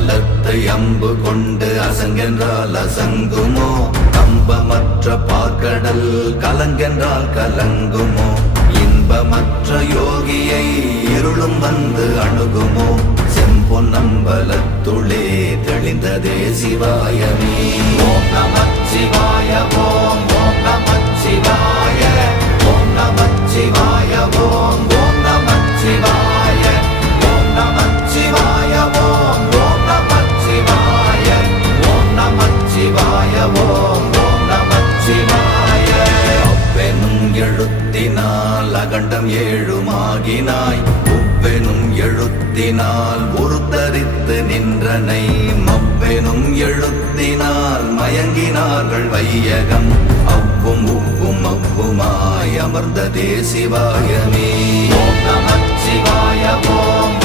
பலத்தை அம்பு கொண்டு அசங்கென்றால் அசங்குமோ? கம்பமற்ற பாற்கடல் கலங்கென்றால் கலங்குமோ? இன்பமற்ற யோகியை இருளும் வந்து அணுகுமோ? செம்பொன்னம்பலத்துளே தெளிந்ததே சிவாயமே. ஓம் நமச்சிவாய ஓம் ஓம் நமச்சிவாய ஓம் நமச்சிவாய ஓம் ஓம் நமச்சிவாய ஓம் நமச்சிவாய ஓம் ஓம் நமச்சிவாய ஓம் நமச்சிவாய ஓம் ஓம் நமச்சிவாய. அவ்வெனும் எழுத்தினால் அகண்டம் ஏழுமாகினாய், உவ்வெனும் எழுத்தினால் உருத்தரித்து நின்றனை, மவ்வெனும் எழுத்தினால் மயங்கினார்கள் வையகம், அவ்வும் உவ்வும் அவ்வுமாய் அமர்ந்ததே சிவாயமே. ஓம் நமச்சிவாய ஓம்